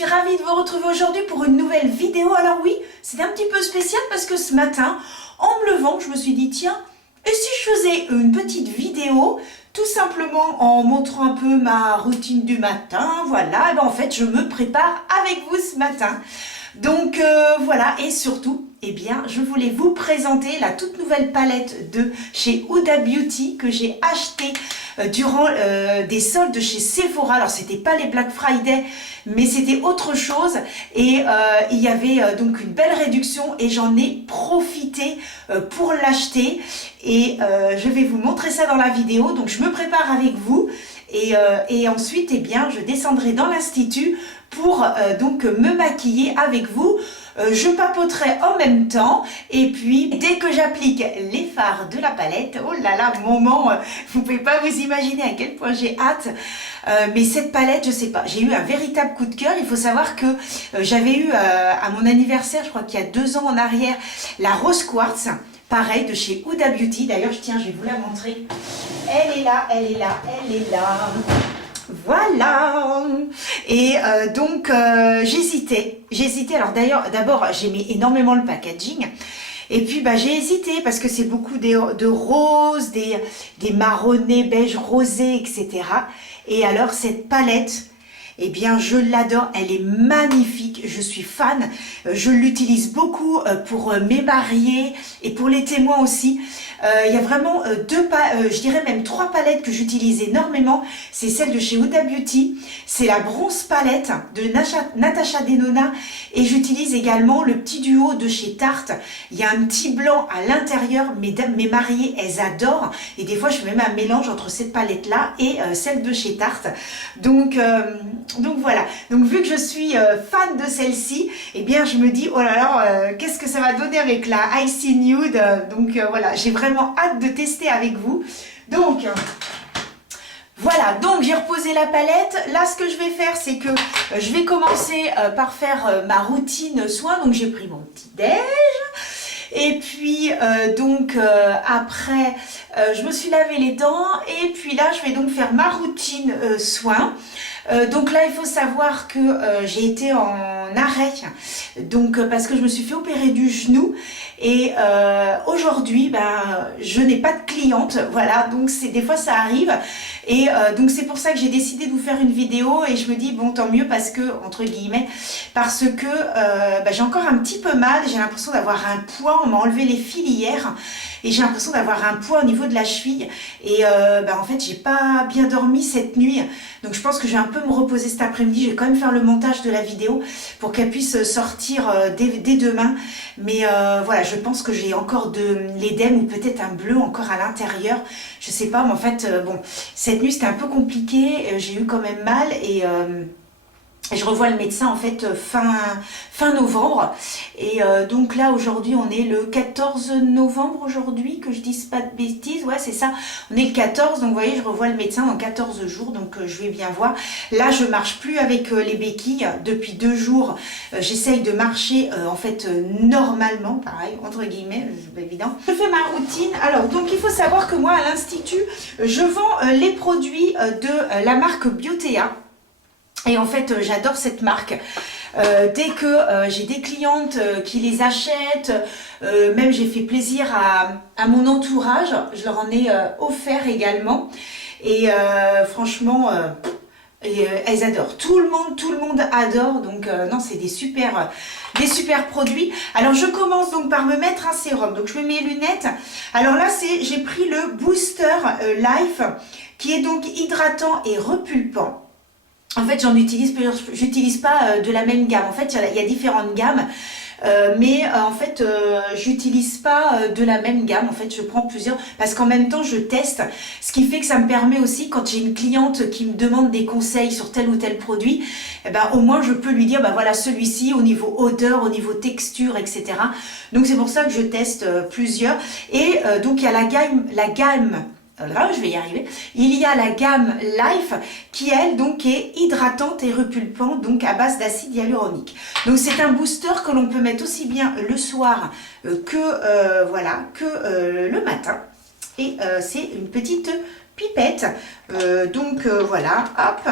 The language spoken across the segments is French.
suis ravie de vous retrouver aujourd'hui pour une nouvelle vidéo. Alors oui, c'est un petit peu spécial parce que ce matin, en me levant, je me suis dit tiens, et si je faisais une petite vidéo tout simplement en montrant un peu ma routine du matin, voilà, et ben en fait je me prépare avec vous ce matin. Donc voilà, et surtout, eh bien, je voulais vous présenter la toute nouvelle palette de chez Huda Beauty que j'ai achetée durant des soldes chez Sephora. Alors, c'était pas les Black Friday, mais c'était autre chose. Et il y avait donc une belle réduction et j'en ai profité pour l'acheter. Et je vais vous montrer ça dans la vidéo. Donc, je me prépare avec vous. Et ensuite, eh bien, je descendrai dans l'institut pour donc me maquiller avec vous. Je papoterai en même temps et puis dès que j'applique les fards de la palette, oh là là, moment, vous pouvez pas vous imaginer à quel point j'ai hâte. Mais cette palette, je sais pas, j'ai eu un véritable coup de cœur. Il faut savoir que j'avais eu à mon anniversaire, je crois qu'il y a 2 ans en arrière, la Rose Quartz. Pareil, de chez Huda Beauty. D'ailleurs, je vais vous la montrer. Elle est là, elle est là, elle est là. Voilà. Et donc, j'hésitais. Alors d'abord, j'aimais énormément le packaging. Et puis, j'ai hésité parce que c'est beaucoup de roses, des marronnés, beige rosé, etc. Et alors, cette palette, eh bien, je l'adore, elle est magnifique, je suis fan, je l'utilise beaucoup pour mes mariés et pour les témoins aussi. Il y a vraiment je dirais même 3 palettes que j'utilise énormément. C'est celle de chez Huda Beauty, c'est la bronze palette de Natasha Denona et j'utilise également le petit duo de chez Tarte. Il y a un petit blanc à l'intérieur, mes mariées, elles adorent et des fois je fais même un mélange entre cette palette là et celle de chez Tarte. Donc voilà, donc vu que je suis fan de celle-ci, eh bien je me dis oh là là, qu'est-ce que ça va donner avec la Icy Nude. Donc voilà, j'ai vraiment hâte de tester avec vous. Donc voilà, donc j'ai reposé la palette. Là ce que je vais faire, c'est que je vais commencer par faire ma routine soin. Donc j'ai pris mon petit déj. Et puis après je me suis lavé les dents et puis là je vais donc faire ma routine soin. Donc là il faut savoir que j'ai été en arrêt donc parce que je me suis fait opérer du genou et aujourd'hui je n'ai pas de cliente, voilà, donc des fois ça arrive et donc c'est pour ça que j'ai décidé de vous faire une vidéo et je me dis bon tant mieux parce que entre guillemets parce que j'ai encore un petit peu mal, j'ai l'impression d'avoir un poids, on m'a enlevé les fils hier et j'ai l'impression d'avoir un poids au niveau de la cheville et en fait j'ai pas bien dormi cette nuit, donc je pense que je vais un peu me reposer cet après-midi. Je vais quand même faire le montage de la vidéo pour qu'elle puisse sortir dès demain, mais voilà, je pense que j'ai encore de l'édème ou peut-être un bleu encore à l'intérieur, je sais pas, mais en fait bon, cette nuit c'était un peu compliqué, j'ai eu quand même mal et je revois le médecin en fait fin novembre et donc là aujourd'hui on est le 14 novembre aujourd'hui, que je dise pas de bêtises, ouais c'est ça, on est le 14, donc vous voyez je revois le médecin dans 14 jours, donc je vais bien voir. Là je marche plus avec les béquilles depuis 2 jours, j'essaye de marcher en fait normalement, pareil entre guillemets, c'est pas évident. Je fais ma routine. Alors donc il faut savoir que moi à l'institut je vends les produits de la marque Biotea. Et en fait, j'adore cette marque. Dès que j'ai des clientes qui les achètent, même j'ai fait plaisir à mon entourage, je leur en ai offert également. Et franchement, elles adorent. Tout le monde adore. Donc non, c'est des super produits. Alors je commence donc par me mettre un sérum. Donc je mets mes lunettes. Alors là, j'ai pris le Booster Life, qui est donc hydratant et repulpant. En fait, j'utilise pas de la même gamme. En fait, il y a différentes gammes, mais en fait, j'utilise pas de la même gamme. En fait, je prends plusieurs parce qu'en même temps, je teste. Ce qui fait que ça me permet aussi, quand j'ai une cliente qui me demande des conseils sur tel ou tel produit, au moins je peux lui dire, voilà, celui-ci au niveau odeur, au niveau texture, etc. Donc c'est pour ça que je teste plusieurs. Et donc il y a la gamme. Là, je vais y arriver. Il y a la gamme Life qui, elle, donc est hydratante et repulpante, donc à base d'acide hyaluronique. Donc, c'est un booster que l'on peut mettre aussi bien le soir que le matin. Et c'est une petite pipette. Voilà, hop,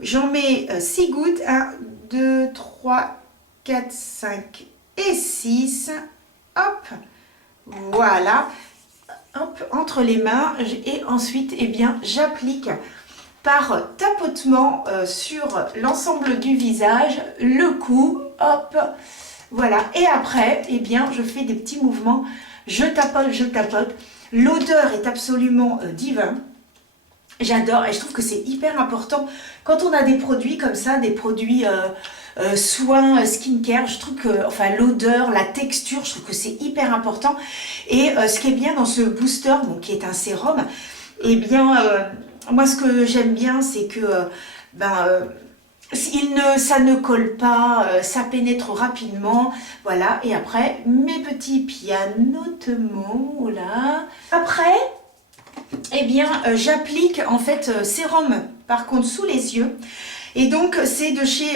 j'en mets 6 gouttes, 1, 2, 3, 4, 5 et 6, hop, voilà, hop, entre les mains, et ensuite, eh bien, j'applique par tapotement sur l'ensemble du visage, le cou, hop, voilà, et après, eh bien, je fais des petits mouvements, je tapote, l'odeur est absolument divin. J'adore et je trouve que c'est hyper important quand on a des produits comme ça, des produits soins, skincare, je trouve que, enfin l'odeur, la texture, je trouve que c'est hyper important. Et ce qui est bien dans ce booster, donc, qui est un sérum, eh bien, moi ce que j'aime bien, c'est que ça ne colle pas, ça pénètre rapidement, voilà. Et après, mes petits pianotements, là. Après, eh bien, j'applique en fait sérum par contre sous les yeux. Et donc, c'est de chez,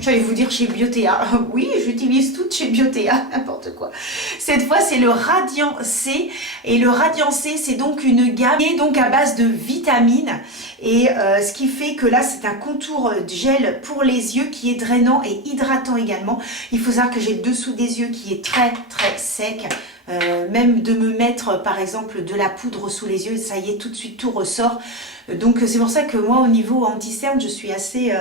j'allais vous dire chez Biotea. Oui, j'utilise toutes chez Biotea, n'importe quoi. Cette fois, c'est le Radiant C. Et le Radiant C, c'est donc une gamme qui est donc à base de vitamines. Et ce qui fait que là, c'est un contour de gel pour les yeux qui est drainant et hydratant également. Il faut savoir que j'ai le dessous des yeux qui est très sec. Même de me mettre par exemple de la poudre sous les yeux, ça y est, tout de suite tout ressort. Donc c'est pour ça que moi au niveau anti-cerne je suis assez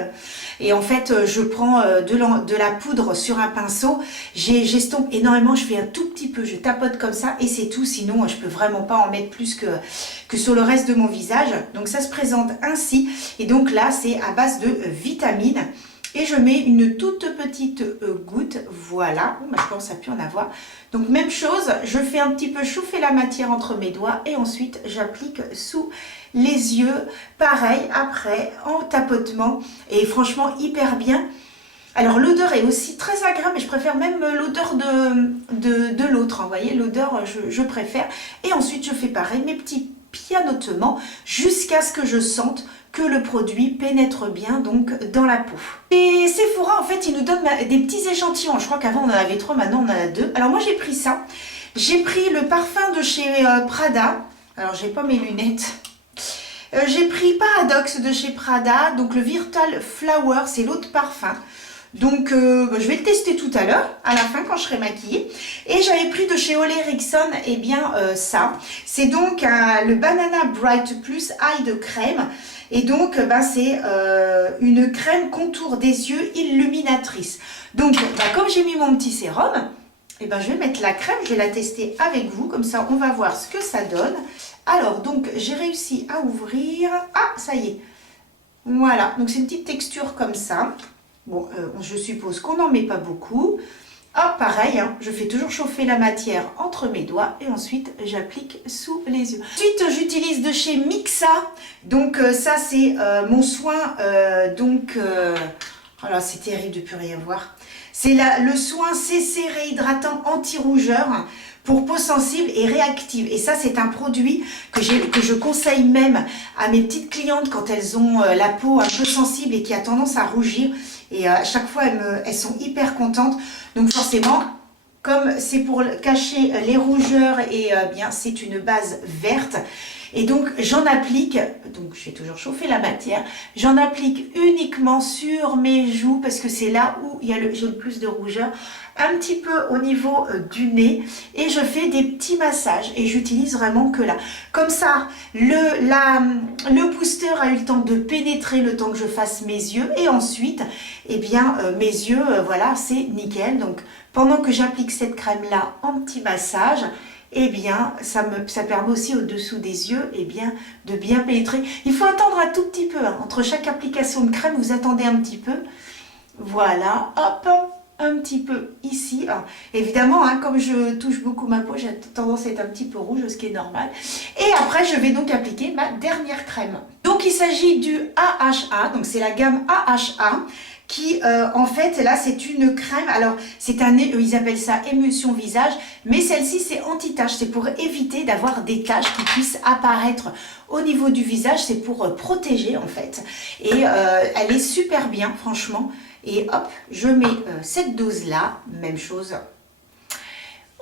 et en fait je prends de la poudre sur un pinceau, j'estompe énormément, je fais un tout petit peu, je tapote comme ça et c'est tout, sinon je peux vraiment pas en mettre plus que sur le reste de mon visage. Donc ça se présente ainsi et donc là c'est à base de vitamines. Et je mets une toute petite goutte, voilà, je pense à pu en avoir. Donc même chose, je fais un petit peu chauffer la matière entre mes doigts et ensuite j'applique sous les yeux. Pareil, après, en tapotement et franchement hyper bien. Alors l'odeur est aussi très agréable, mais je préfère même l'odeur de l'autre, hein, vous voyez, l'odeur je préfère. Et ensuite je fais pareil, mes petits pianotements jusqu'à ce que je sente que le produit pénètre bien donc dans la peau. Et Sephora en fait ils nous donnent des petits échantillons, je crois qu'avant on en avait 3, maintenant on en a 2. Alors moi j'ai pris ça, j'ai pris le parfum de chez Prada, alors j'ai pas mes lunettes, j'ai pris Paradoxe de chez Prada, donc le Virtual Flower, c'est l'autre parfum. Donc je vais le tester tout à l'heure, à la fin quand je serai maquillée. Et j'avais pris de chez Ole Henriksen, eh bien ça. C'est donc le Banana Bright Plus Eye de crème. Et donc c'est une crème contour des yeux illuminatrice. Donc comme j'ai mis mon petit sérum, eh ben, je vais mettre la crème, je vais la tester avec vous. Comme ça on va voir ce que ça donne. Alors donc j'ai réussi à ouvrir. Ah ça y est. Voilà, donc c'est une petite texture comme ça. Bon, je suppose qu'on n'en met pas beaucoup. Hop, pareil, hein, je fais toujours chauffer la matière entre mes doigts et ensuite j'applique sous les yeux. Ensuite, j'utilise de chez Mixa. Donc ça, c'est mon soin. Voilà, c'est terrible de ne plus rien voir. C'est le soin CC réhydratant anti-rougeur pour peau sensible et réactive. Et ça, c'est un produit que je conseille même à mes petites clientes quand elles ont la peau un peu sensible et qui a tendance à rougir. Et à chaque fois, elles sont hyper contentes. Donc forcément, comme c'est pour cacher les rougeurs et bien c'est une base verte. Et donc j'en applique, donc je vais toujours chauffer la matière, j'en applique uniquement sur mes joues parce que c'est là où j'ai le plus de rougeur, un petit peu au niveau du nez et je fais des petits massages et j'utilise vraiment que là. Comme ça, le booster a eu le temps de pénétrer le temps que je fasse mes yeux et ensuite, eh bien mes yeux, voilà, c'est nickel. Donc pendant que j'applique cette crème là en petit massage, eh bien, ça permet aussi au-dessous des yeux eh bien, de bien pénétrer. Il faut attendre un tout petit peu. Hein. Entre chaque application de crème, vous attendez un petit peu. Voilà, hop, un petit peu ici. Alors, évidemment, hein, comme je touche beaucoup ma peau, j'ai tendance à être un petit peu rouge, ce qui est normal. Et après, je vais donc appliquer ma dernière crème. Donc, il s'agit du AHA. Donc, c'est la gamme AHA. Qui en fait là c'est une crème, alors c'est ils appellent ça émulsion visage, mais celle-ci c'est anti-tache, c'est pour éviter d'avoir des taches qui puissent apparaître au niveau du visage, c'est pour protéger en fait, et elle est super bien franchement, et hop je mets cette dose là, même chose.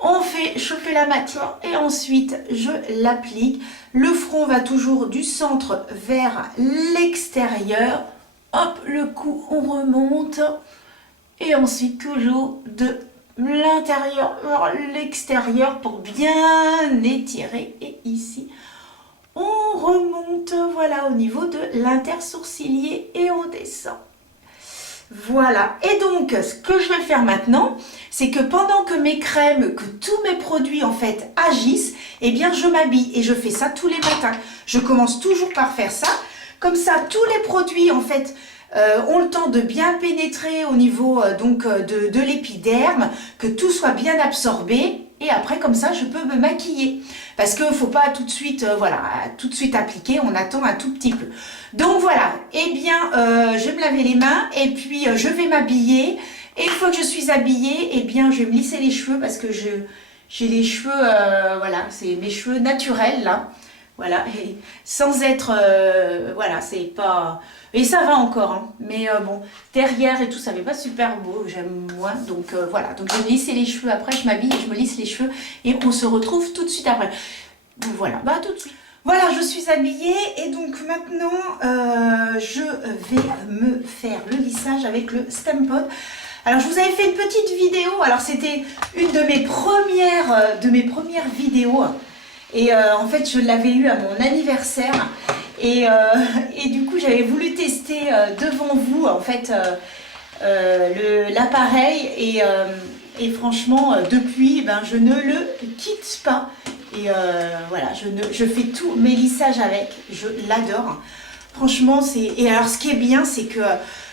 On fait fais chauffer la matière et ensuite je l'applique. Le front va toujours du centre vers l'extérieur. Hop, le cou, on remonte. Et ensuite toujours de l'intérieur vers l'extérieur pour bien étirer. Et ici, on remonte, voilà, au niveau de l'intersourcilier et on descend. Voilà, et donc ce que je vais faire maintenant, c'est que pendant que mes crèmes, que tous mes produits en fait agissent, eh bien je m'habille et je fais ça tous les matins. Je commence toujours par faire ça, comme ça tous les produits en fait ont le temps de bien pénétrer au niveau de l'épiderme, que tout soit bien absorbé. Et après, comme ça, je peux me maquiller. Parce qu'il ne faut pas tout de suite, tout de suite appliquer. On attend un tout petit peu. Donc voilà. Eh bien, je vais me laver les mains. Et puis, je vais m'habiller. Et une fois que je suis habillée, eh bien, je vais me lisser les cheveux. Parce que j'ai les cheveux, voilà, c'est mes cheveux naturels, là. Voilà. Et sans être, voilà, c'est pas... Et ça va encore, hein. Mais bon, derrière et tout, ça fait pas super beau, j'aime moins. Donc voilà, donc je vais me lisser les cheveux après, je m'habille et je me lisse les cheveux. Et on se retrouve tout de suite après. Donc voilà, bah tout de suite. Voilà, je suis habillée et donc maintenant, je vais me faire le lissage avec le Stampon. Alors je vous avais fait une petite vidéo, alors c'était une de mes premières vidéos. Et en fait, je l'avais eu à mon anniversaire. Et du coup, j'avais voulu tester devant vous, en fait, l'appareil. Et franchement, depuis, ben, je ne le quitte pas. Et voilà, je fais tous mes lissages avec. Je l'adore. Franchement, c'est... Et alors, ce qui est bien, c'est que...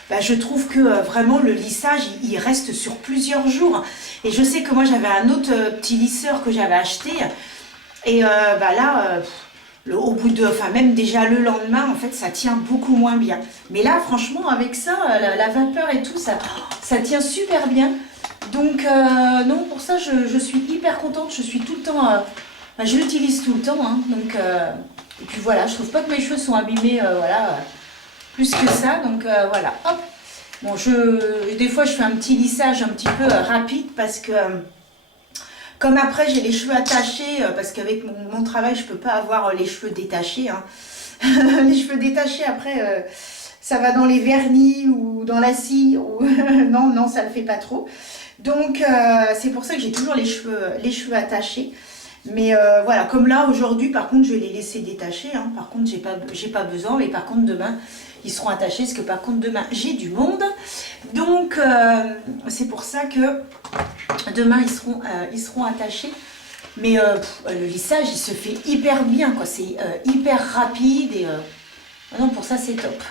Bah, je trouve que vraiment le lissage il reste sur plusieurs jours. Et je sais que moi j'avais un autre petit lisseur que j'avais acheté. Et bah là, au bout de, enfin même déjà le lendemain, en fait, ça tient beaucoup moins bien. Mais là, franchement, avec ça, la vapeur et tout, ça tient super bien. Donc, non, pour ça, je suis hyper contente. Je suis tout le temps, je l'utilise tout le temps. Hein, donc, et puis voilà, je trouve pas que mes cheveux sont abîmés, voilà, plus que ça. Donc, voilà, hop. Bon, des fois, je fais un petit lissage un petit peu rapide parce que... Comme après j'ai les cheveux attachés, parce qu'avec mon travail je peux pas avoir les cheveux détachés. Hein. Les cheveux détachés après ça va dans les vernis ou dans la cire. Ou... non, ça le fait pas trop. Donc c'est pour ça que j'ai toujours les cheveux attachés. Mais voilà, comme là aujourd'hui par contre je vais les laisser détachés. Hein. Par contre j'ai pas besoin, mais par contre demain ils seront attachés parce que par contre demain j'ai du monde. Donc c'est pour ça que demain ils seront attachés. Mais le lissage il se fait hyper bien, quoi. C'est hyper rapide et non, pour ça c'est top.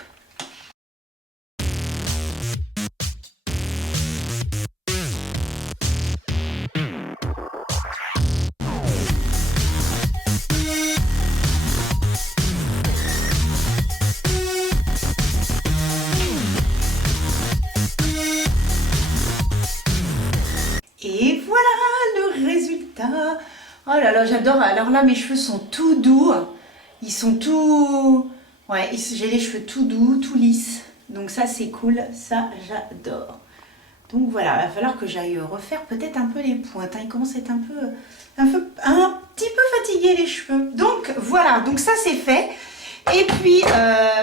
Et voilà le résultat. Oh là là, j'adore. Alors là, mes cheveux sont tout doux. Ils sont tout... Ouais, j'ai les cheveux tout doux, tout lisses. Donc ça, c'est cool. Ça, j'adore. Donc voilà, il va falloir que j'aille refaire peut-être un peu les pointes. Hein. Ils commencent à être un petit peu fatigués les cheveux. Donc voilà, donc ça c'est fait. Et puis,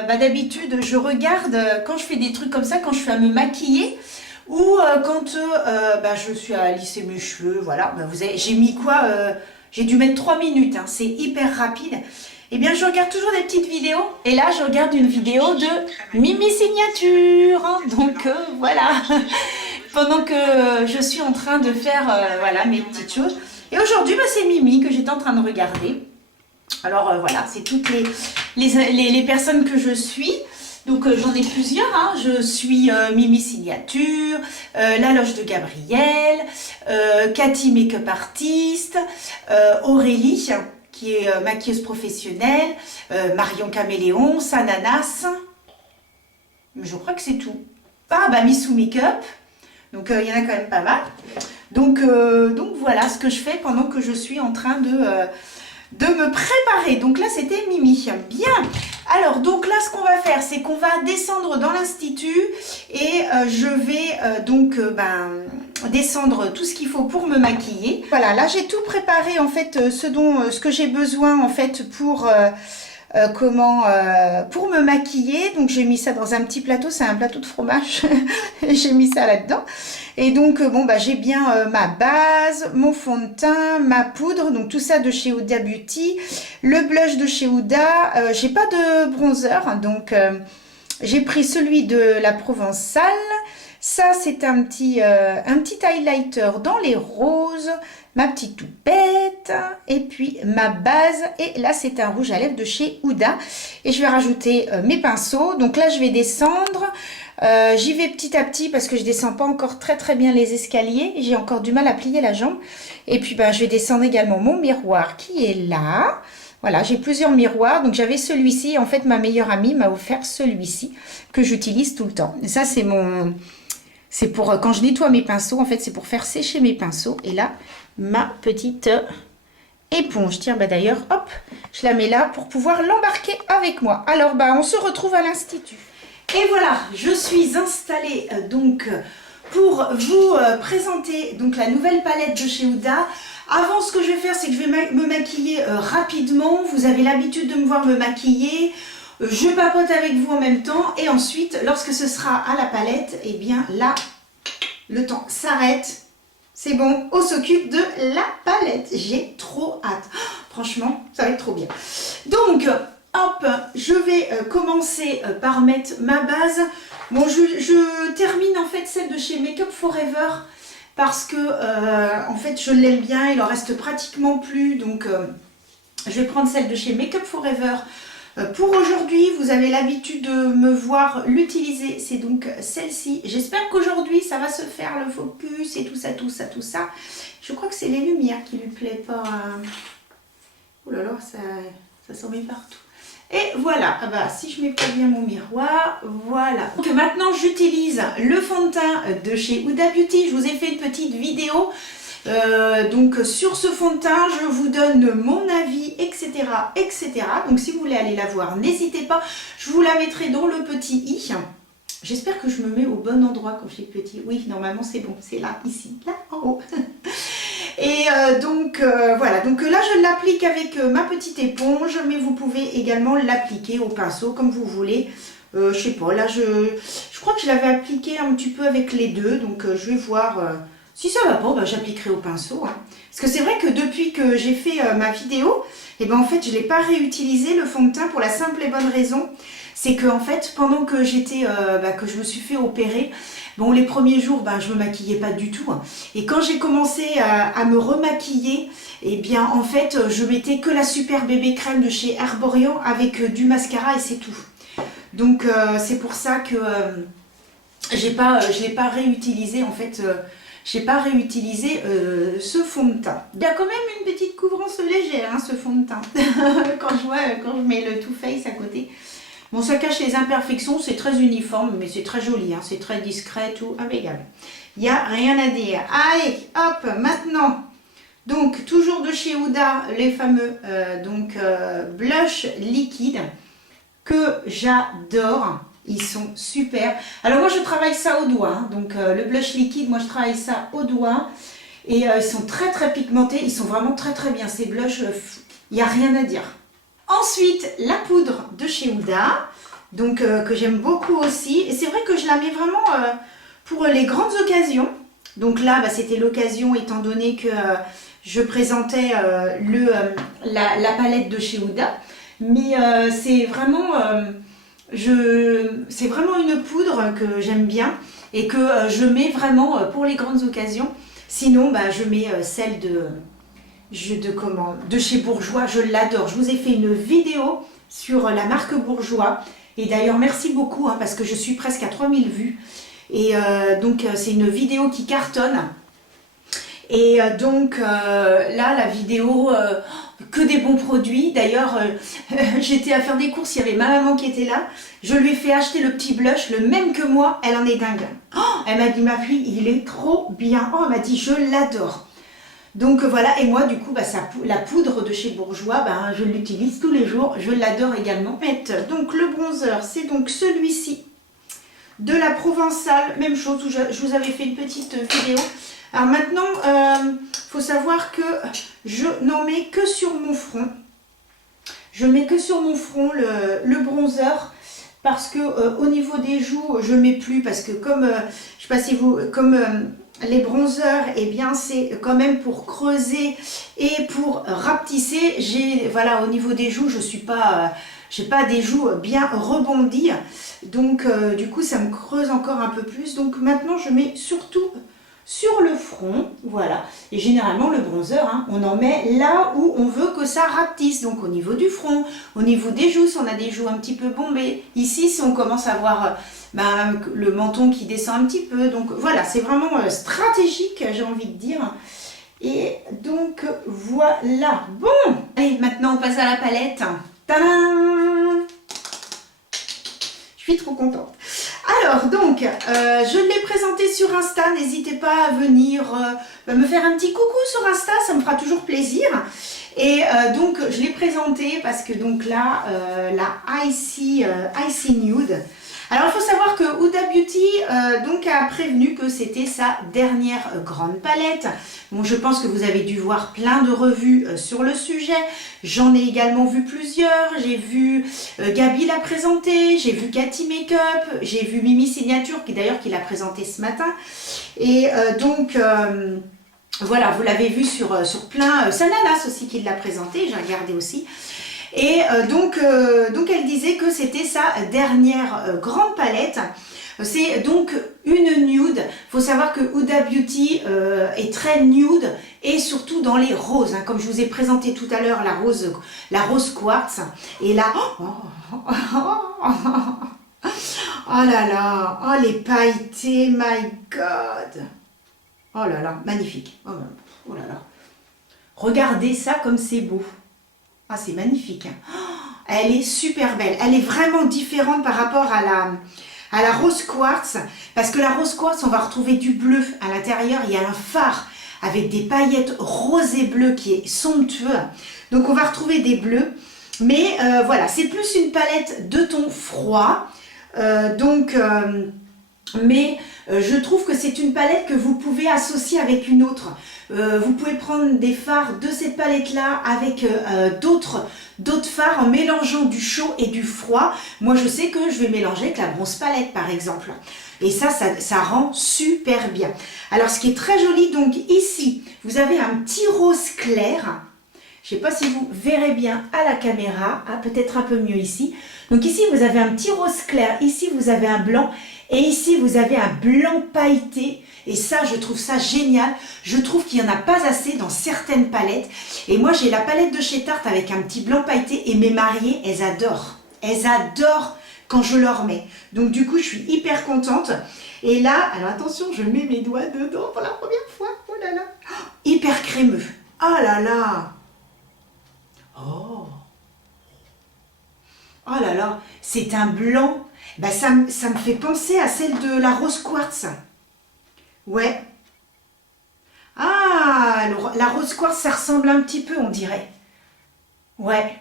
d'habitude, je regarde quand je fais des trucs comme ça, quand je suis à me maquiller... Ou quand je suis à lisser mes cheveux, voilà, j'ai mis quoi j'ai dû mettre 3 minutes, hein, c'est hyper rapide. Et bien, je regarde toujours des petites vidéos. Et là, je regarde une vidéo de Mimi Signature. Hein, donc, voilà. Pendant que je suis en train de faire, voilà, mes petites choses. Et aujourd'hui, c'est Mimi que j'étais en train de regarder. Alors, voilà, c'est toutes les personnes que je suis. Donc j'en ai plusieurs, hein. Je suis Mimi Signature, La Loge de Gabriel, Cathy Makeup Artiste, Aurélie qui est maquilleuse professionnelle, Marion Caméléon, Sananas, je crois que c'est tout. Ah bah Missou Makeup, donc il y en a quand même pas mal. Donc voilà ce que je fais pendant que je suis en train de me préparer. Donc là c'était Mimi. Bien. Alors donc là ce qu'on va faire c'est qu'on va descendre dans l'institut et je vais descendre tout ce qu'il faut pour me maquiller. Voilà, là j'ai tout préparé en fait, ce que j'ai besoin en fait pour pour me maquiller. Donc j'ai mis ça dans un petit plateau, c'est un plateau de fromage. J'ai mis ça là-dedans. Et donc bon bah j'ai bien ma base, mon fond de teint, ma poudre, donc tout ça de chez Huda Beauty, le blush de chez Huda. J'ai pas de bronzer, donc j'ai pris celui de la Provençale. Ça c'est un petit highlighter dans les roses, ma petite toupette et puis ma base. Et là c'est un rouge à lèvres de chez Huda. Et je vais rajouter mes pinceaux. Donc là je vais descendre. J'y vais petit à petit parce que je descends pas encore très bien les escaliers. J'ai encore du mal à plier la jambe. Et puis je vais descendre également mon miroir qui est là. Voilà, j'ai plusieurs miroirs. Donc j'avais celui-ci. En fait, ma meilleure amie m'a offert celui-ci que j'utilise tout le temps. Et ça, c'est pour quand je nettoie mes pinceaux. En fait, c'est pour faire sécher mes pinceaux. Et là, ma petite éponge. Tiens, d'ailleurs, hop, je la mets là pour pouvoir l'embarquer avec moi. Alors, on se retrouve à l'institut. Et voilà, je suis installée donc pour vous présenter donc la nouvelle palette de chez Huda. Avant, ce que je vais faire, c'est que je vais me maquiller rapidement. Vous avez l'habitude de me voir me maquiller. Je papote avec vous en même temps. Et ensuite, lorsque ce sera à la palette, et bien là, le temps s'arrête. C'est bon, on s'occupe de la palette. J'ai trop hâte. Franchement, ça va être trop bien. Donc, hop, je vais commencer par mettre ma base. Bon, je termine en fait celle de chez Make Up Forever parce que en fait je l'aime bien, il en reste pratiquement plus. Donc je vais prendre celle de chez Make Up Forever pour aujourd'hui. Vous avez l'habitude de me voir l'utiliser, c'est donc celle-ci. J'espère qu'aujourd'hui ça va se faire le focus et tout ça. Je crois que c'est les lumières qui lui plaît pas. Oh là là, ça s'en met partout. Et voilà, si je mets pas bien mon miroir, voilà. Donc maintenant j'utilise le fond de teint de chez Huda Beauty. Je vous ai fait une petite vidéo donc sur ce fond de teint. Je vous donne mon avis, etc. Donc si vous voulez aller la voir, n'hésitez pas. Je vous la mettrai dans le petit i. J'espère que je me mets au bon endroit quand je suis petit. Oui, normalement c'est bon, c'est là, ici, là en haut. Et donc voilà, donc là je l'applique avec ma petite éponge, mais vous pouvez également l'appliquer au pinceau comme vous voulez. Je sais pas, là je crois que je l'avais appliqué un petit peu avec les deux, donc je vais voir si ça va pas, j'appliquerai au pinceau. Hein. Parce que c'est vrai que depuis que j'ai fait ma vidéo, et en fait je l'ai pas réutilisé le fond de teint pour la simple et bonne raison, c'est que en fait pendant que j'étais, que je me suis fait opérer, bon, les premiers jours, je me maquillais pas du tout. Et quand j'ai commencé à me remaquiller, eh bien, en fait, je mettais que la Super Bébé Crème de chez Herborian avec du mascara et c'est tout. Donc, c'est pour ça que je l'ai pas réutilisé, en fait. J'ai pas réutilisé ce fond de teint. Il y a quand même une petite couvrance légère, hein, ce fond de teint. quand je mets le Too Faced à côté. Bon, ça cache les imperfections, c'est très uniforme, mais c'est très joli, hein, c'est très discret, tout impeccable. Il n'y a rien à dire. Allez, hop, maintenant, donc toujours de chez Huda, les fameux blush liquide que j'adore. Ils sont super. Alors moi, je travaille ça au doigt, hein, donc le blush liquide, moi je travaille ça au doigt. Et ils sont très pigmentés, ils sont vraiment très bien. Ces blushs, il n'y a rien à dire. Ensuite, la poudre de chez Huda, donc que j'aime beaucoup aussi. Et c'est vrai que je la mets vraiment pour les grandes occasions. Donc là, c'était l'occasion étant donné que je présentais la palette de chez Huda. Mais c'est vraiment une poudre que j'aime bien et que je mets vraiment pour les grandes occasions. Sinon, je mets celle de chez Bourjois, je l'adore. Je vous ai fait une vidéo sur la marque Bourjois. Et d'ailleurs, merci beaucoup, hein, parce que je suis presque à 3000 vues. Et donc, c'est une vidéo qui cartonne. Et donc, là, la vidéo, que des bons produits. D'ailleurs, j'étais à faire des courses, il y avait ma maman qui était là. Je lui ai fait acheter le petit blush, le même que moi. Elle en est dingue. Oh, elle m'a dit, ma fille, il est trop bien. Oh, elle m'a dit, je l'adore. Donc voilà, et moi du coup, la poudre de chez Bourjois, je l'utilise tous les jours, je l'adore également. Donc le bronzer, c'est donc celui-ci de la Provençale, même chose, où je vous avais fait une petite vidéo. Alors maintenant, faut savoir que je n'en mets que sur mon front. Je mets que sur mon front le bronzer parce que au niveau des joues, je mets plus parce que comme, je sais pas si vous, comme les bronzers, eh bien c'est quand même pour creuser et pour rapetisser. J'ai, voilà, au niveau des joues, je suis pas, j'ai pas des joues bien rebondies, donc du coup ça me creuse encore un peu plus. Donc maintenant je mets surtout sur le front, voilà. Et généralement le bronzer, hein, on en met là où on veut que ça rapetisse, donc au niveau du front, au niveau des joues, si on a des joues un petit peu bombées. Ici, si on commence à voir le menton qui descend un petit peu, donc voilà, c'est vraiment stratégique, j'ai envie de dire. Et donc voilà. Bon, allez, maintenant on passe à la palette. Tadam! Je suis trop contente. Alors donc, je l'ai présenté sur Insta, n'hésitez pas à venir me faire un petit coucou sur Insta, ça me fera toujours plaisir. Et donc je l'ai présenté parce que donc là, la Icy Nude. Alors il faut savoir que Huda Beauty donc a prévenu que c'était sa dernière grande palette. Bon, je pense que vous avez dû voir plein de revues sur le sujet. J'en ai également vu plusieurs. J'ai vu Gabi l'a présenté, j'ai vu Cathy Makeup, j'ai vu Mimi Signature qui d'ailleurs qui l'a présenté ce matin. Et donc voilà, vous l'avez vu sur plein. Sananas aussi qui l'a présenté, j'ai regardé aussi. Et donc elle disait que c'était sa dernière grande palette. C'est donc une nude. Il faut savoir que Huda Beauty est très nude et surtout dans les roses. Hein. Comme je vous ai présenté tout à l'heure la rose quartz. Et là, oh là là, oh les pailletés, my God. Oh là là, magnifique. Oh là là. Regardez ça comme c'est beau. Ah, c'est magnifique. Hein. Elle est super belle. Elle est vraiment différente par rapport à la rose quartz. Parce que la rose quartz, on va retrouver du bleu. À l'intérieur, il y a un fard avec des paillettes roses et bleues qui est somptueux. Donc, on va retrouver des bleus. Mais voilà, c'est plus une palette de ton froid. Mais je trouve que c'est une palette que vous pouvez associer avec une autre. Vous pouvez prendre des fards de cette palette-là avec d'autres fards en mélangeant du chaud et du froid. Moi, je sais que je vais mélanger avec la bronze palette, par exemple. Et ça rend super bien. Alors, ce qui est très joli, donc ici, vous avez un petit rose clair. Je ne sais pas si vous verrez bien à la caméra. Ah, peut-être un peu mieux ici. Donc ici, vous avez un petit rose clair. Ici, vous avez un blanc. Et ici, vous avez un blanc pailleté. Et ça, je trouve ça génial. Je trouve qu'il n'y en a pas assez dans certaines palettes. Et moi, j'ai la palette de chez Tarte avec un petit blanc pailleté. Et mes mariées, elles adorent. Elles adorent quand je leur mets. Donc, du coup, je suis hyper contente. Et là, alors attention, je mets mes doigts dedans pour la première fois. Oh là là. Oh, hyper crémeux. Oh là là. Oh. Oh là là. C'est un blanc. Ben, ça me fait penser à celle de la rose quartz. Ouais. Ah, la rose quartz, ça ressemble un petit peu, on dirait. Ouais.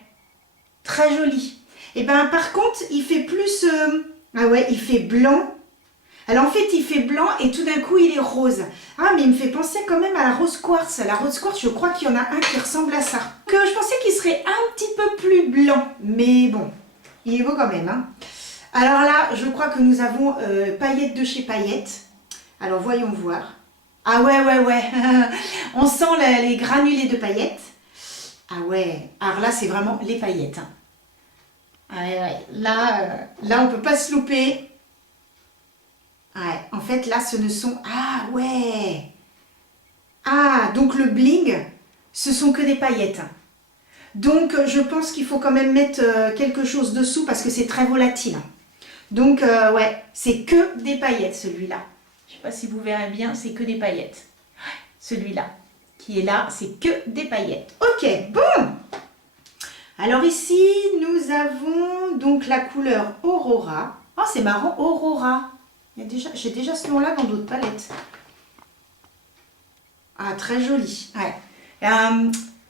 Très joli. Et ben, par contre, il fait plus... ah ouais, il fait blanc. Alors, en fait, il fait blanc et tout d'un coup, il est rose. Ah, mais il me fait penser quand même à la rose quartz. La rose quartz, je crois qu'il y en a un qui ressemble à ça. Que je pensais qu'il serait un petit peu plus blanc. Mais bon, il est beau quand même, hein. Alors là, je crois que nous avons paillettes de chez Paillettes. Alors, voyons voir. Ah ouais. On sent les granulés de paillettes. Ah ouais. Alors là, c'est vraiment les paillettes. Hein. Ah ouais. Là, on ne peut pas se louper. Ouais. En fait, là, ce ne sont... Ah ouais. Ah, donc le bling, ce sont que des paillettes. Donc, je pense qu'il faut quand même mettre quelque chose dessous parce que c'est très volatile. Donc, ouais, c'est que des paillettes, celui-là. Je ne sais pas si vous verrez bien, c'est que des paillettes. Celui-là, qui est là, c'est que des paillettes. Ok, bon. Alors ici, nous avons donc la couleur Aurora. Oh, c'est marrant, Aurora. J'ai déjà ce nom-là dans d'autres palettes. Ah, très joli. Ouais.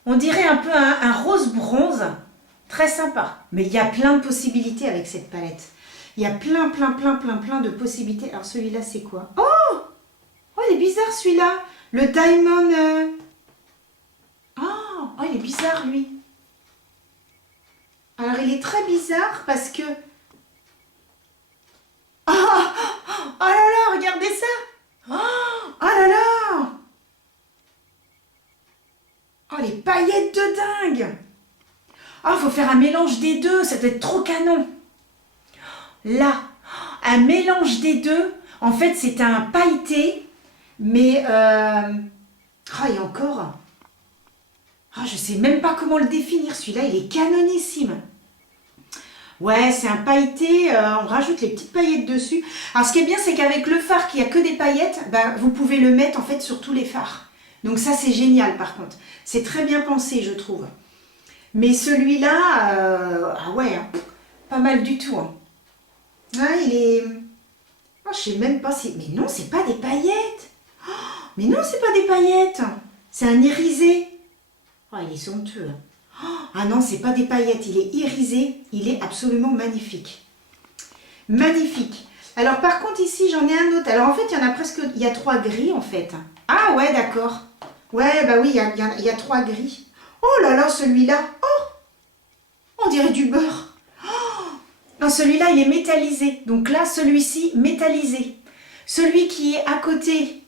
On dirait un peu un rose bronze. Très sympa. Mais il y a plein de possibilités avec cette palette. Il y a plein de possibilités. Alors celui-là, c'est quoi? Oh! Oh, il est bizarre celui-là. Le diamond... Oh, il est bizarre lui. Alors il est très bizarre parce que... Oh, oh là là, regardez ça. Oh là là. Oh, les paillettes de dingue. Oh, faut faire un mélange des deux, ça doit être trop canon. Là, un mélange des deux. En fait, c'est un pailleté, mais... Oh, et encore... Oh, je sais même pas comment le définir, celui-là, il est canonissime. Ouais, c'est un pailleté, on rajoute les petites paillettes dessus. Alors, ce qui est bien, c'est qu'avec le fard qui a que des paillettes, bah, vous pouvez le mettre en fait sur tous les fards. Donc ça, c'est génial par contre. C'est très bien pensé, je trouve. Mais celui-là, ah ouais, hein, pas mal du tout. Hein. Ouais, il est... Oh, je sais même pas si... Mais non, c'est pas des paillettes. Oh, mais non, c'est pas des paillettes. C'est un irisé. Oh, il est somptueux. Ah non, c'est pas des paillettes, il est irisé, il est absolument magnifique. Magnifique. Alors par contre ici, j'en ai un autre. Alors en fait, il y en a presque, il y a 3 gris en fait. Ah ouais, d'accord. Ouais, bah oui, il y a 3 gris. Oh là là, celui-là. Oh, on dirait du beurre. Oh, celui-là, il est métallisé. Donc là, celui-ci, métallisé. Celui qui est à côté,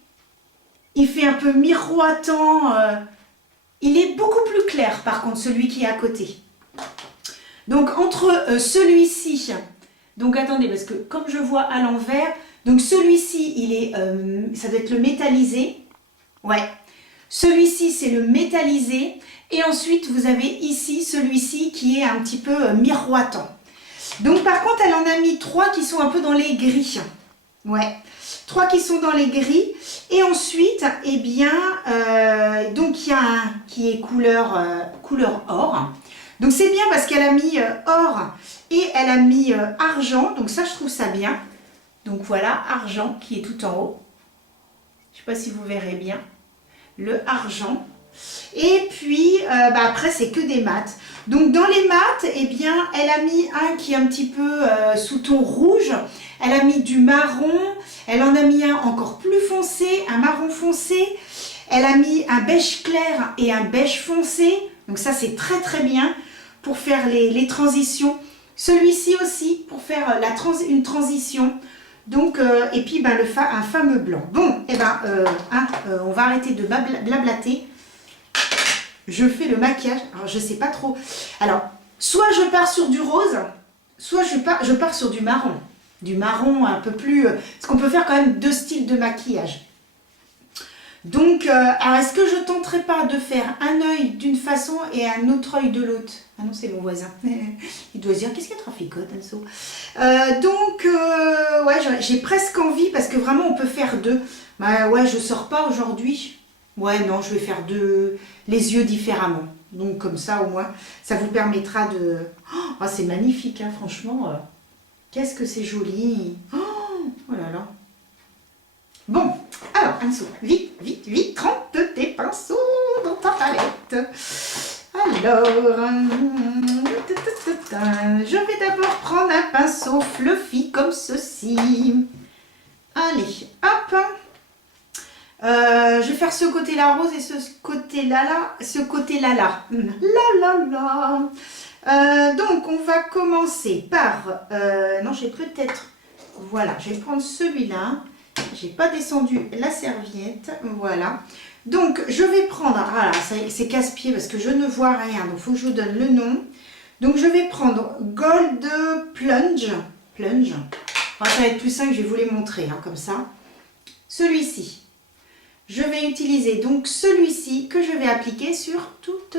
il fait un peu miroitant... Il est beaucoup plus clair, par contre, celui qui est à côté. Donc, entre celui-ci... Donc, attendez, parce que comme je vois à l'envers... Donc, celui-ci, il est... ça doit être le métallisé. Ouais. Celui-ci, c'est le métallisé. Et ensuite, vous avez ici, celui-ci, qui est un petit peu miroitant. Donc, par contre, elle en a mis 3 qui sont un peu dans les gris. Ouais. 3 qui sont dans les gris. Et ensuite, eh bien, donc il y a un qui est couleur or. Donc c'est bien parce qu'elle a mis or et elle a mis argent. Donc ça, je trouve ça bien. Donc voilà, argent qui est tout en haut. Je ne sais pas si vous verrez bien. Le argent. Et puis, après, c'est que des mats. Donc dans les mats, eh bien, elle a mis un qui est un petit peu sous ton rouge. Elle a mis du marron. Elle en a mis un encore plus foncé, un marron foncé. Elle a mis un beige clair et un beige foncé. Donc ça, c'est très très bien pour faire les transitions. Celui-ci aussi, pour faire une transition. Donc, et puis un fameux blanc. Bon, eh ben, on va arrêter de blablater. Je fais le maquillage. Alors, je sais pas trop. Alors, soit je pars sur du rose, soit je pars sur du marron. Du marron un peu plus... Parce qu'on peut faire quand même 2 styles de maquillage. Donc, alors est-ce que je tenterai pas de faire un œil d'une façon et un autre œil de l'autre? Ah non, c'est mon voisin. Il doit se dire, qu'est-ce qu'il traficote, Anso? Ouais, j'ai presque envie parce que vraiment, on peut faire 2. Bah ouais, je sors pas aujourd'hui. Ouais, non, je vais faire les yeux différemment. Donc, comme ça, au moins, ça vous permettra de... Oh, c'est magnifique, hein, franchement. Qu'est-ce que c'est joli. Oh là là. Bon, alors, Anso, vite, vite, vite, trempe tes pinceaux dans ta palette. Alors, je vais d'abord prendre un pinceau fluffy comme ceci. Allez, hop. Je vais faire ce côté-là rose et ce côté-là, ce côté-là, là. Donc, on va commencer par... non, j'ai peut-être... Voilà, je vais prendre celui-là. J'ai pas descendu la serviette. Voilà. Donc, je vais prendre... Voilà, c'est casse-pied parce que je ne vois rien. Donc, il faut que je vous donne le nom. Donc, je vais prendre Gold Plunge. Plunge. Alors, ça va être plus simple, je vais vous les montrer, hein, comme ça. Celui-ci. Je vais utiliser donc celui-ci que je vais appliquer sur toute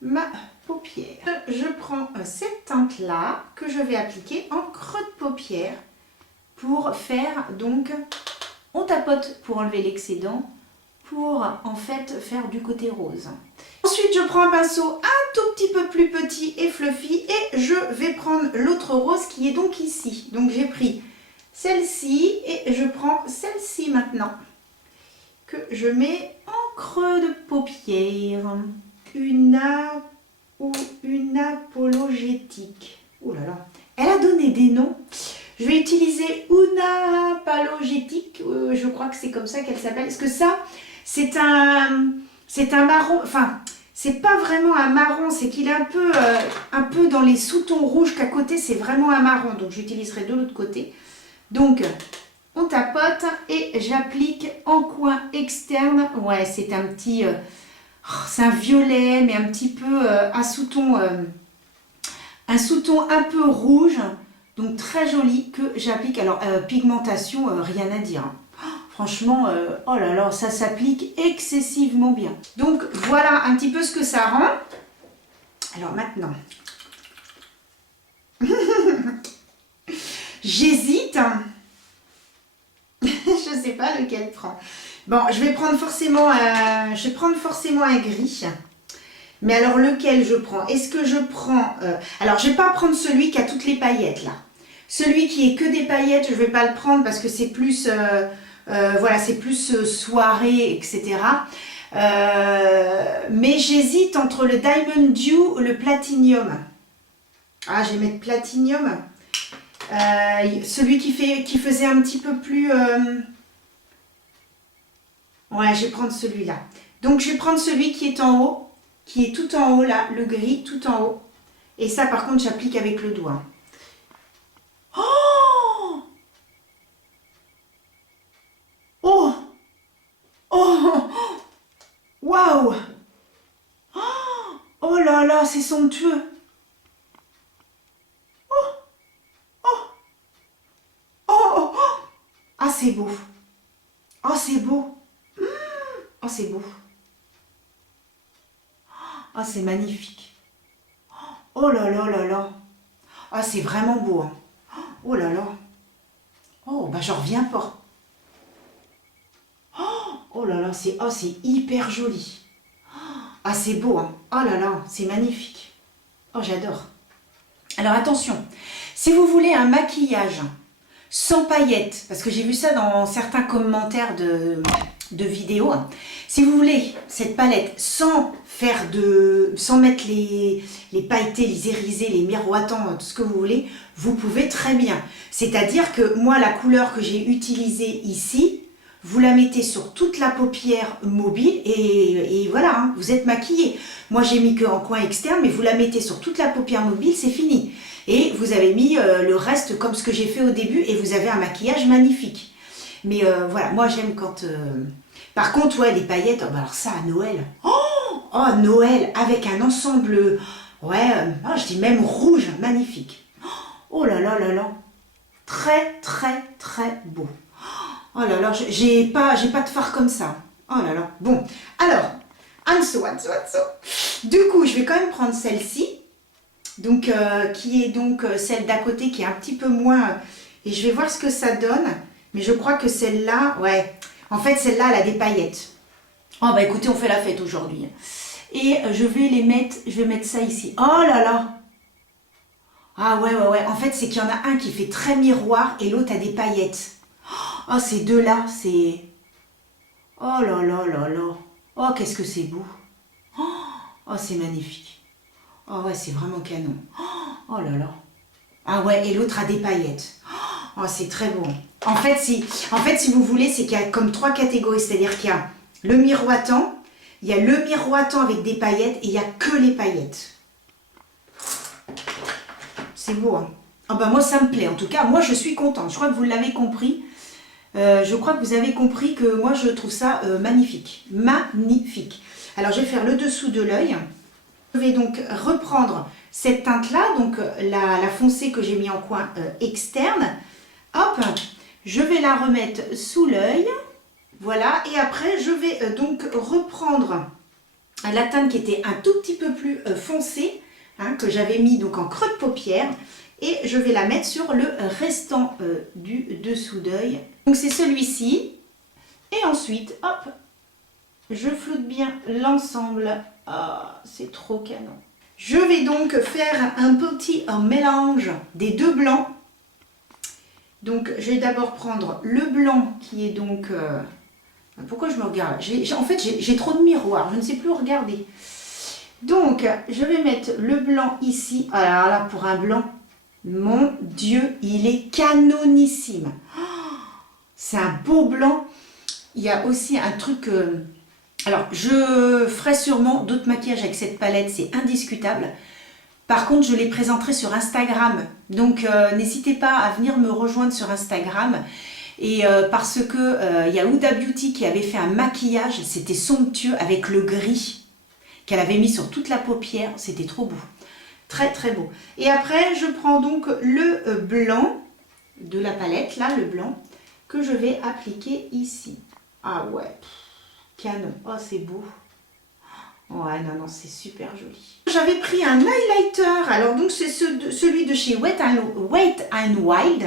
ma paupière. Je prends cette teinte-là que je vais appliquer en creux de paupière pour faire donc, on tapote pour enlever l'excédent, pour en fait faire du côté rose. Ensuite, je prends un pinceau un tout petit peu plus petit et fluffy et je vais prendre l'autre rose qui est donc ici. Donc j'ai pris celle-ci et je prends celle-ci maintenant que je mets en creux de paupière. Une apologétique. Oh là là, Elle a donné des noms. Je vais utiliser Una Palogetic, je crois que c'est comme ça qu'elle s'appelle. Est-ce que ça, c'est un marron, enfin, c'est pas vraiment un marron, c'est qu'il est un peu dans les sous-tons rouges qu'à côté, c'est vraiment un marron. Donc, j'utiliserai de l'autre côté. Donc, on tapote et j'applique en coin externe. Ouais, c'est un petit, c'est un violet, mais un petit peu un sous-ton un peu rouge. Donc très joli que j'applique. Alors pigmentation, rien à dire. Franchement, oh là là, ça s'applique excessivement bien. Donc voilà un petit peu ce que ça rend. Alors maintenant, j'hésite. Je ne sais pas lequel prendre. Bon, je vais prendre forcément un gris. Mais alors, lequel je prends? Est-ce que je prends... alors, je ne vais pas prendre celui qui a toutes les paillettes, là. Celui qui est que des paillettes, je ne vais pas le prendre parce que c'est plus... voilà, c'est plus soirée, etc. Mais j'hésite entre le Diamond Dew ou le Platinum. Ah, je vais mettre Platinum. Celui qui faisait un petit peu plus... Ouais, je vais prendre celui-là. Donc, je vais prendre celui qui est en haut. Qui est tout en haut là, le gris tout en haut. Et ça par contre j'applique avec le doigt. Oh! Oh! Oh! Waouh! Oh là là, c'est somptueux! Oh! Oh! Oh! Oh! Ah c'est beau! Oh c'est beau! Oh c'est beau! Ah, c'est magnifique. Oh là là là là. Ah, c'est vraiment beau. Hein. Oh là là. Oh, bah j'en reviens pas. Oh là là, c'est hyper joli. Ah, c'est beau. Hein. Oh là là, c'est magnifique. Oh, j'adore. Alors attention, si vous voulez un maquillage sans paillettes, parce que j'ai vu ça dans certains commentaires de vidéos, si vous voulez cette palette sans mettre les pailletés, les irisés, les miroitants, tout ce que vous voulez, vous pouvez très bien. C'est-à-dire que moi, la couleur que j'ai utilisée ici, vous la mettez sur toute la paupière mobile et voilà, hein, vous êtes maquillé. Moi, j'ai mis que en coin externe, mais vous la mettez sur toute la paupière mobile, c'est fini. Et vous avez mis le reste comme ce que j'ai fait au début et vous avez un maquillage magnifique. Mais voilà, moi j'aime quand... Par contre, ouais, les paillettes, oh, bah alors ça à Noël. Oh, Noël avec un ensemble, ouais, je dis même rouge, magnifique. Oh là là là là. Très très très beau. Oh là là, j'ai pas de fard comme ça. Oh là là. Bon, alors, Anso. Du coup, je vais quand même prendre celle-ci. Donc, qui est donc celle d'à côté qui est un petit peu moins... et je vais voir ce que ça donne. Mais je crois que celle-là, ouais. En fait, celle-là, elle a des paillettes. Oh bah écoutez, on fait la fête aujourd'hui. Et je vais mettre ça ici. Oh là là. Ah ouais. En fait, c'est qu'il y en a un qui fait très miroir et l'autre a des paillettes. Oh, ces deux-là, c'est... Oh là là là là. Oh, qu'est-ce que c'est beau. Oh, c'est magnifique. Oh ouais, c'est vraiment canon. Oh là là. Ah ouais, et l'autre a des paillettes. Oh, c'est très beau. En fait, si vous voulez, c'est qu'il y a comme 3 catégories. C'est-à-dire qu'il y a le miroitant, il y a le miroitant avec des paillettes et il n'y a que les paillettes. C'est beau, hein? Ah bah moi, ça me plaît. En tout cas, moi, je suis contente. Je crois que vous l'avez compris. Je crois que vous avez compris que moi, je trouve ça magnifique. Magnifique. Alors, je vais faire le dessous de l'œil. Je vais donc reprendre cette teinte-là, donc la foncée que j'ai mis en coin externe. Hop, je vais la remettre sous l'œil. Voilà, et après, je vais donc reprendre la teinte qui était un tout petit peu plus foncée, hein, que j'avais mis donc en creux de paupière. Et je vais la mettre sur le restant du dessous d'œil. Donc c'est celui-ci. Et ensuite, hop, je floute bien l'ensemble. Ah, c'est trop canon. Je vais donc faire un petit mélange des deux blancs. Donc je vais d'abord prendre le blanc qui est donc... pourquoi je me regarde? En fait, j'ai trop de miroirs, je ne sais plus où regarder. Donc, je vais mettre le blanc ici. Alors là, pour un blanc, Mon Dieu, il est canonissime. C'est un beau blanc. Il y a aussi un truc... alors, je ferai sûrement d'autres maquillages avec cette palette, c'est indiscutable. Par contre, je les présenterai sur Instagram. Donc, n'hésitez pas à venir me rejoindre sur Instagram. Et parce que il y a Huda Beauty qui avait fait un maquillage, c'était somptueux avec le gris qu'elle avait mis sur toute la paupière. C'était trop beau. Très très beau. Et après, je prends donc le blanc de la palette, là, le blanc, que je vais appliquer ici. Ah ouais, canon. Oh, c'est beau. Ouais, non, non, c'est super joli. J'avais pris un highlighter. Alors, donc, c'est celui de chez Wet n Wild.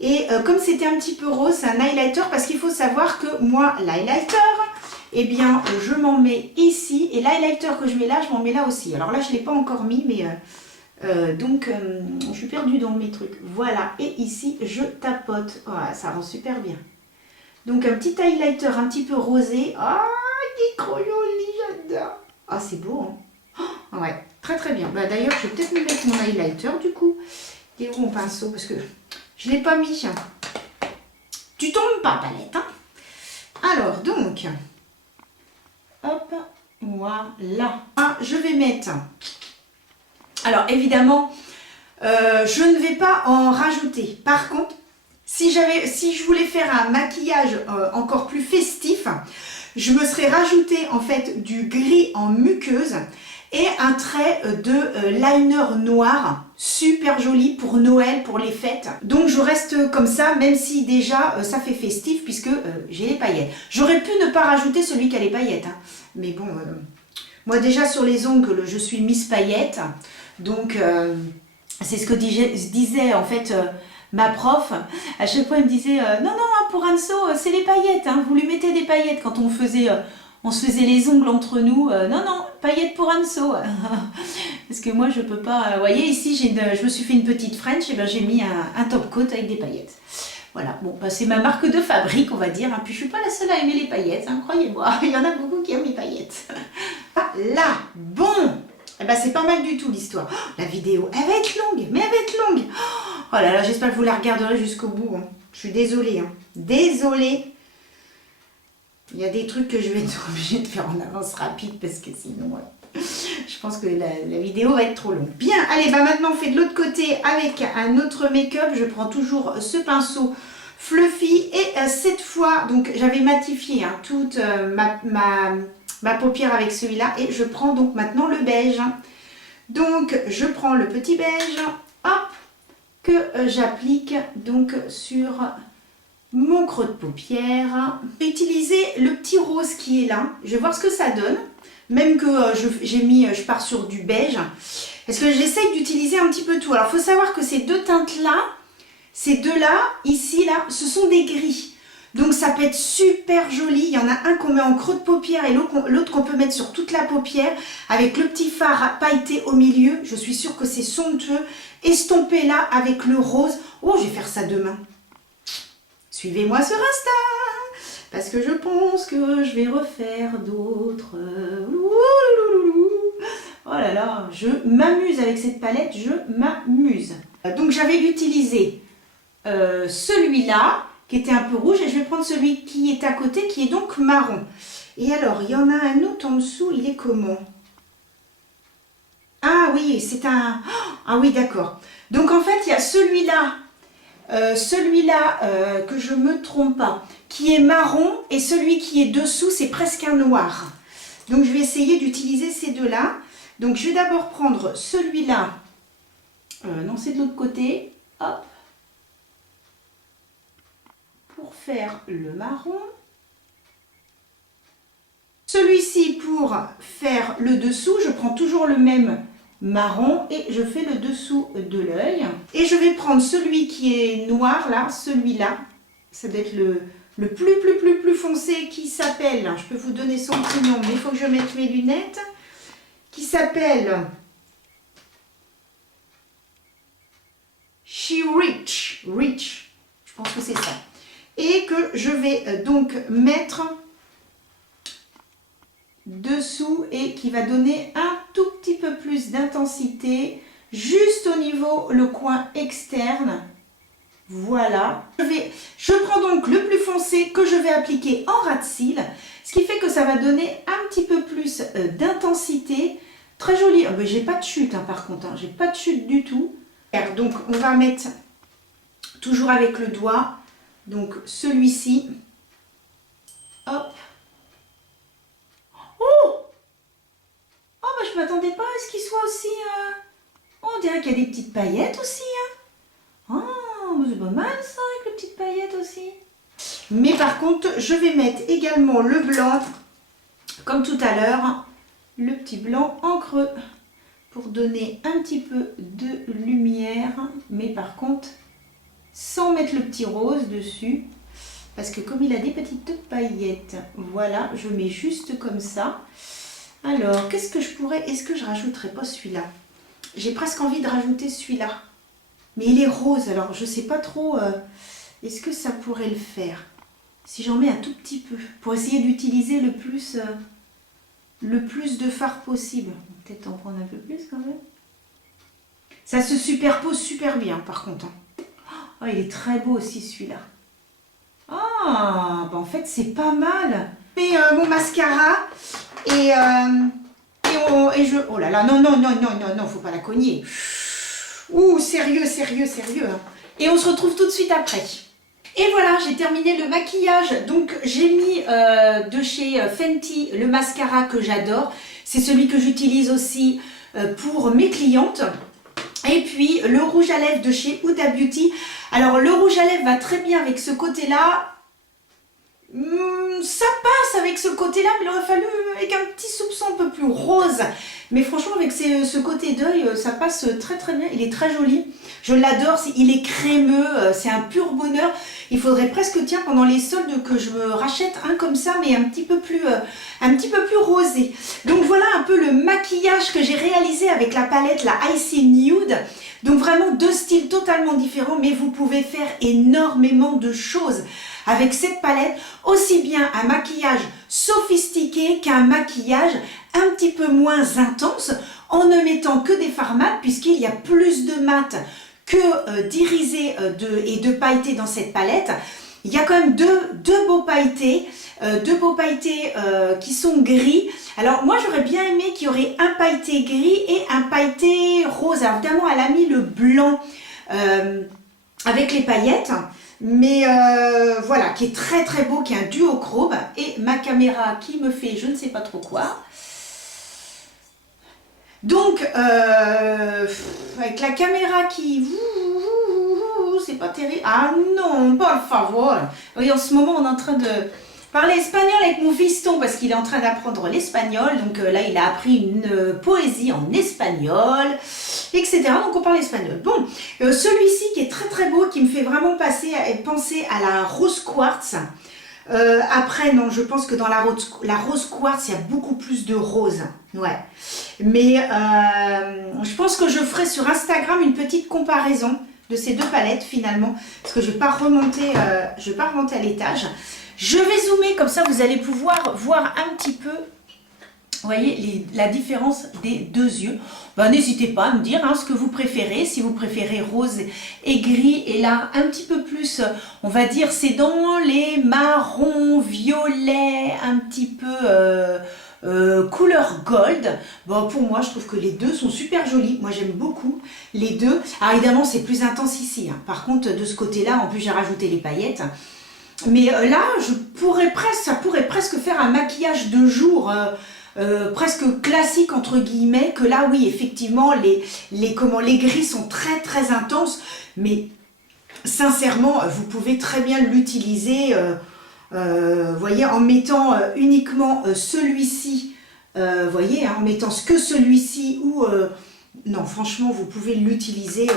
Et comme c'était un petit peu rose, c'est un highlighter parce qu'il faut savoir que moi, l'highlighter, eh bien, je m'en mets ici. Et l'highlighter que je mets là, je m'en mets là aussi. Alors là, je ne l'ai pas encore mis, mais donc, je suis perdue dans mes trucs. Voilà. Et ici, je tapote. Voilà, ça rend super bien. Donc, un petit highlighter un petit peu rosé. Ah, il est trop joli, j'adore. Ah, c'est beau, hein. Oh, ouais, très très bien. Bah, d'ailleurs, je vais peut-être me mettre mon highlighter, du coup. Il est où mon pinceau? Parce que je ne l'ai pas mis. Tu tombes pas, palette, hein. Alors, donc, hop, voilà. Ah, je vais mettre... Alors, évidemment, je ne vais pas en rajouter. Par contre, si je voulais faire un maquillage encore plus festif, je me serais rajouté en fait du gris en muqueuse et un trait de liner noir, super joli pour Noël, pour les fêtes. Donc je reste comme ça, même si déjà ça fait festif puisque j'ai les paillettes. J'aurais pu ne pas rajouter celui qui a les paillettes, hein. Mais bon, moi déjà sur les ongles, je suis Miss Paillettes. Donc c'est ce que disait en fait ma prof. À chaque fois elle me disait non, non, pour Anso c'est les paillettes, hein. Vous lui mettez des paillettes quand on se faisait les ongles entre nous. Non, non, paillettes pour Anso. Parce que moi je peux pas. Vous voyez ici je me suis fait une petite French et ben j'ai mis un top coat avec des paillettes. Voilà, bon, bah, c'est ma marque de fabrique, on va dire. Hein. Puis je suis pas la seule à aimer les paillettes, hein, croyez-moi. Il y en a beaucoup qui aiment les paillettes. Ah, là, bon, eh ben, c'est pas mal du tout l'histoire. Oh, la vidéo, elle va être longue, mais elle va être longue. Oh là là, j'espère que vous la regarderez jusqu'au bout. Hein. Je suis désolée. Hein. Désolée. Il y a des trucs que je vais être obligée de faire en avance rapide parce que sinon, je pense que la vidéo va être trop longue. Bien, allez, bah maintenant on fait de l'autre côté avec un autre make-up. Je prends toujours ce pinceau Fluffy et cette fois, donc j'avais matifié hein, toute ma paupière avec celui-là et je prends donc maintenant le beige. Donc je prends le petit beige, hop, que j'applique donc sur mon creux de paupière. Je vais utiliser le petit rose qui est là. Je vais voir ce que ça donne. Même que je pars sur du beige. Parce que j'essaye d'utiliser un petit peu tout. Alors il faut savoir que ces deux teintes-là, ces deux-là, ici, là, ce sont des gris. Donc ça peut être super joli. Il y en a un qu'on met en creux de paupière et l'autre qu'on peut mettre sur toute la paupière. Avec le petit fard pailleté au milieu. Je suis sûre que c'est somptueux. Estompé là avec le rose. Oh, je vais faire ça demain. Suivez-moi sur Insta, parce que je pense que je vais refaire d'autres. Oh là là, je m'amuse avec cette palette, je m'amuse. Donc j'avais utilisé celui-là, qui était un peu rouge, et je vais prendre celui qui est à côté, qui est donc marron. Et alors, il y en a un autre en dessous, il est comment? Ah oui, c'est un... Ah oui, d'accord. Donc en fait, il y a celui-là, que je ne me trompe pas, qui est marron et celui qui est dessous, c'est presque un noir. Donc je vais essayer d'utiliser ces deux-là. Donc je vais d'abord prendre celui-là, non c'est de l'autre côté, hop, pour faire le marron. Celui-ci pour faire le dessous, je prends toujours le même marron et je fais le dessous de l'œil. Et je vais prendre celui qui est noir là, celui-là. Ça doit être le plus foncé qui s'appelle, je peux vous donner son prénom, mais il faut que je mette mes lunettes, qui s'appelle She Rich, je pense que c'est ça. Et que je vais donc mettre dessous et qui va donner un tout petit peu plus d'intensité. juste au niveau, le coin externe. Voilà. Je prends donc le plus foncé que je vais appliquer en ras de cils, ce qui fait que ça va donner un petit peu plus d'intensité. Très joli. Oh, j'ai pas de chute par contre, hein. J'ai pas de chute du tout. Donc on va mettre toujours avec le doigt, donc celui-ci. Hop. Oh, je m'attendais pas à ce qu'il soit aussi... On dirait qu'il y a des petites paillettes aussi. C'est pas mal ça, avec les petites paillettes aussi. Mais par contre, je vais mettre également le blanc, comme tout à l'heure, le petit blanc en creux, pour donner un petit peu de lumière. Mais par contre, sans mettre le petit rose dessus, parce que comme il a des petites paillettes, voilà, je mets juste comme ça. Alors, qu'est-ce que je pourrais... Est-ce que je rajouterais pas celui-là? J'ai presque envie de rajouter celui-là. Mais il est rose, alors je ne sais pas trop... est-ce que ça pourrait le faire? Si j'en mets un tout petit peu, pour essayer d'utiliser le plus de fard possible. Peut-être en prendre un peu plus quand même. Ça se superpose super bien par contre. Oh, il est très beau aussi celui-là. Ah, en fait c'est pas mal. Et mon mascara et je... Oh là là, non, faut pas la cogner. Ouh, sérieux. Hein. Et on se retrouve tout de suite après. Et voilà, j'ai terminé le maquillage. Donc j'ai mis de chez Fenty le mascara que j'adore. C'est celui que j'utilise aussi pour mes clientes. Et puis le rouge à lèvres de chez Huda Beauty. Alors le rouge à lèvres va très bien avec ce côté-là. Ça passe avec ce côté-là, mais il aurait fallu avec un petit soupçon un peu plus rose. Mais franchement, avec ce côté d'œil, ça passe très bien. Il est très joli. Je l'adore. Il est crémeux. C'est un pur bonheur. Il faudrait presque, tiens, pendant les soldes, que je me rachète un comme ça, mais un petit peu plus rosé. Donc voilà un peu le maquillage que j'ai réalisé avec la palette, la Icy Nude. Donc vraiment deux styles totalement différents, mais vous pouvez faire énormément de choses avec cette palette, aussi bien un maquillage sophistiqué qu'un maquillage un petit peu moins intense, en ne mettant que des fards mat, puisqu'il y a plus de mat que d'irisé et de pailleté dans cette palette. Il y a quand même deux beaux pailletés, qui sont gris. Alors moi j'aurais bien aimé qu'il y aurait un pailleté gris et un pailleté rose. Alors évidemment elle a mis le blanc avec les paillettes. Mais voilà, qui est très beau, qui est un duochrome. Et ma caméra qui me fait je ne sais pas trop quoi. Donc, avec la caméra qui... C'est pas terrible. Ah non, por favor. Oui, en ce moment, on est en train de parler espagnol avec mon fiston parce qu'il est en train d'apprendre l'espagnol. Donc là, il a appris une poésie en espagnol, etc. Donc on parle espagnol. Bon, celui-ci qui est très beau, qui me fait vraiment penser à la rose quartz. Après, non, je pense que dans la rose quartz, il y a beaucoup plus de rose. Ouais. Mais je pense que je ferai sur Instagram une petite comparaison de ces deux palettes finalement. Parce que je ne vais pas remonter à l'étage. Je vais zoomer, comme ça vous allez pouvoir voir un petit peu, vous voyez, la différence des deux yeux. Ben, n'hésitez pas à me dire ce que vous préférez, si vous préférez rose et gris. Et là, un petit peu plus, on va dire, c'est dans les marrons, violets, un petit peu couleur gold. Bon, pour moi, je trouve que les deux sont super jolis. Moi, j'aime beaucoup les deux. Alors, évidemment, c'est plus intense ici. Par contre, de ce côté-là, en plus, j'ai rajouté les paillettes. Mais là, ça pourrait presque faire un maquillage de jour, presque classique entre guillemets, que là, oui, effectivement, les gris sont très intenses, mais sincèrement, vous pouvez très bien l'utiliser, voyez, en mettant uniquement celui-ci, voyez, en mettant que celui-ci, ou non, franchement, vous pouvez l'utiliser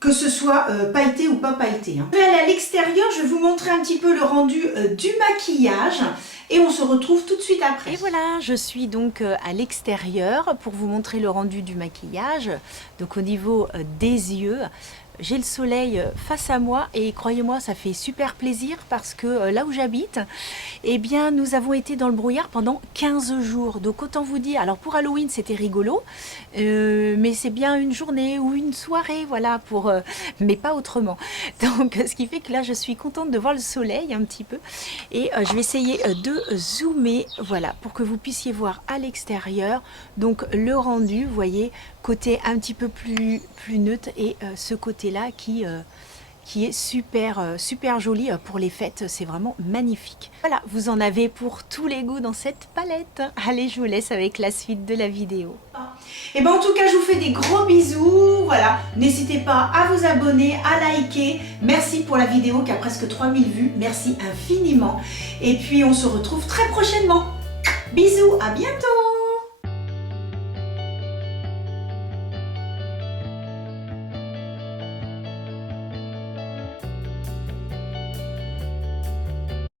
que ce soit pailleté ou pas pailleté. Je vais aller à l'extérieur, je vais vous montrer un petit peu le rendu du maquillage et on se retrouve tout de suite après. Et voilà, je suis donc à l'extérieur pour vous montrer le rendu du maquillage. Donc au niveau des yeux, j'ai le soleil face à moi et croyez-moi, ça fait super plaisir parce que là où j'habite, eh bien, nous avons été dans le brouillard pendant 15 jours. Donc autant vous dire, alors pour Halloween, c'était rigolo, mais c'est bien une journée ou une soirée, voilà, mais pas autrement. Donc ce qui fait que là, je suis contente de voir le soleil un petit peu et je vais essayer de zoomer, voilà, pour que vous puissiez voir à l'extérieur. Donc le rendu, vous voyez, côté un petit peu plus neutre et ce côté-là qui est super joli pour les fêtes, c'est vraiment magnifique. Voilà, vous en avez pour tous les goûts dans cette palette. Allez, je vous laisse avec la suite de la vidéo. Et ben en tout cas, je vous fais des gros bisous. Voilà, n'hésitez pas à vous abonner, à liker. Merci pour la vidéo qui a presque 3000 vues. Merci infiniment. Et puis on se retrouve très prochainement. Bisous, à bientôt.